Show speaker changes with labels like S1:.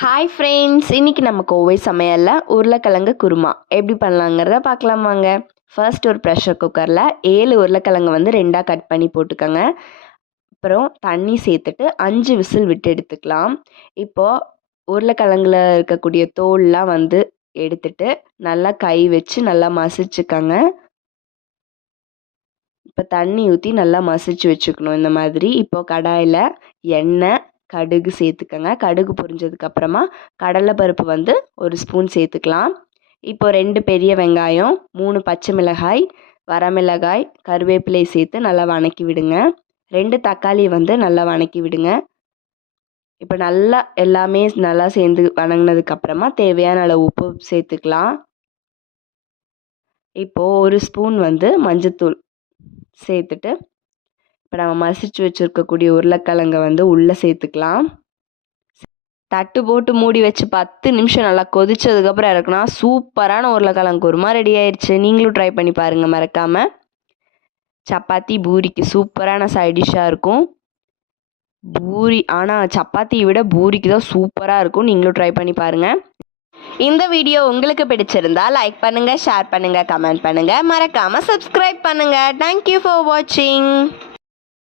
S1: Hi friends இன்றைக்கி நம்ம கோவை சமையலில் உருளைக்கிழங்கு குருமா. எப்படி பண்ணலாங்கிறத பார்க்கலாம் வாங்க. ஃபர்ஸ்ட் ஒரு ப்ரெஷர் குக்கரில் ஏழு உருளைக்கிழங்கு வந்து ரெண்டாக கட் பண்ணி போட்டுக்கோங்க. அப்புறம் தண்ணி சேர்த்துட்டு அஞ்சு விசில் விட்டு எடுத்துக்கலாம். இப்போது உருளைக்கிழங்குல இருக்கக்கூடிய தோல்லாம் வந்து எடுத்துட்டு நல்லா கை வச்சு நல்லா மசிச்சுக்கோங்க. இப்போ தண்ணி ஊற்றி நல்லா மசிச்சு வச்சுக்கணும் இந்த மாதிரி. இப்போது கடாயில் எண்ணெய் கடுகு சேர்த்துக்கங்க. கடுகு பொரிஞ்சதுக்கப்புறமா கடலை கடலைப்பருப்பு வந்து ஒரு ஸ்பூன் சேர்த்துக்கலாம். இப்போ ரெண்டு பெரிய வெங்காயம் மூணு பச்சை மிளகாய் வரமிளகாய் கருவேப்பிலை சேர்த்து நல்லா வணக்கி விடுங்க. ரெண்டு தக்காளி வந்து நல்லா வணக்கி விடுங்க. இப்போ நல்லா எல்லாமே நல்லா சேர்ந்து வணங்கினதுக்கப்புறமா தேவையான அளவு உப்பு சேர்த்துக்கலாம். இப்போது ஒரு ஸ்பூன் வந்து மஞ்சத்தூள் சேர்த்துட்டு இப்போ நம்ம மசிச்சு வச்சுருக்கக்கூடிய உருளைக்கிழங்கை வந்து உள்ளே சேர்த்துக்கலாம். தட்டு போட்டு மூடி வச்சு பத்து நிமிஷம் நல்லா கொதிச்சதுக்கப்புறம் இறக்குனா சூப்பரான உருளைக்கிழங்கு குருமா ரெடி ஆயிடுச்சு நீங்களும் ட்ரை பண்ணி பாருங்கள் மறக்காமல் சப்பாத்தி பூரிக்கு சூப்பரான சைட் டிஷ்ஷாக இருக்கும். பூரி ஆனால் சப்பாத்தியை விட பூரிக்கு தான் சூப்பராக இருக்கும். நீங்களும் ட்ரை பண்ணி பாருங்கள் இந்த வீடியோ உங்களுக்கு பிடிச்சிருந்தா லைக் பண்ணுங்கள் ஷேர் பண்ணுங்கள் கமெண்ட் பண்ணுங்கள் மறக்காமல் சப்ஸ்கிரைப் பண்ணுங்கள் தேங்க்யூ ஃபார் வாட்சிங்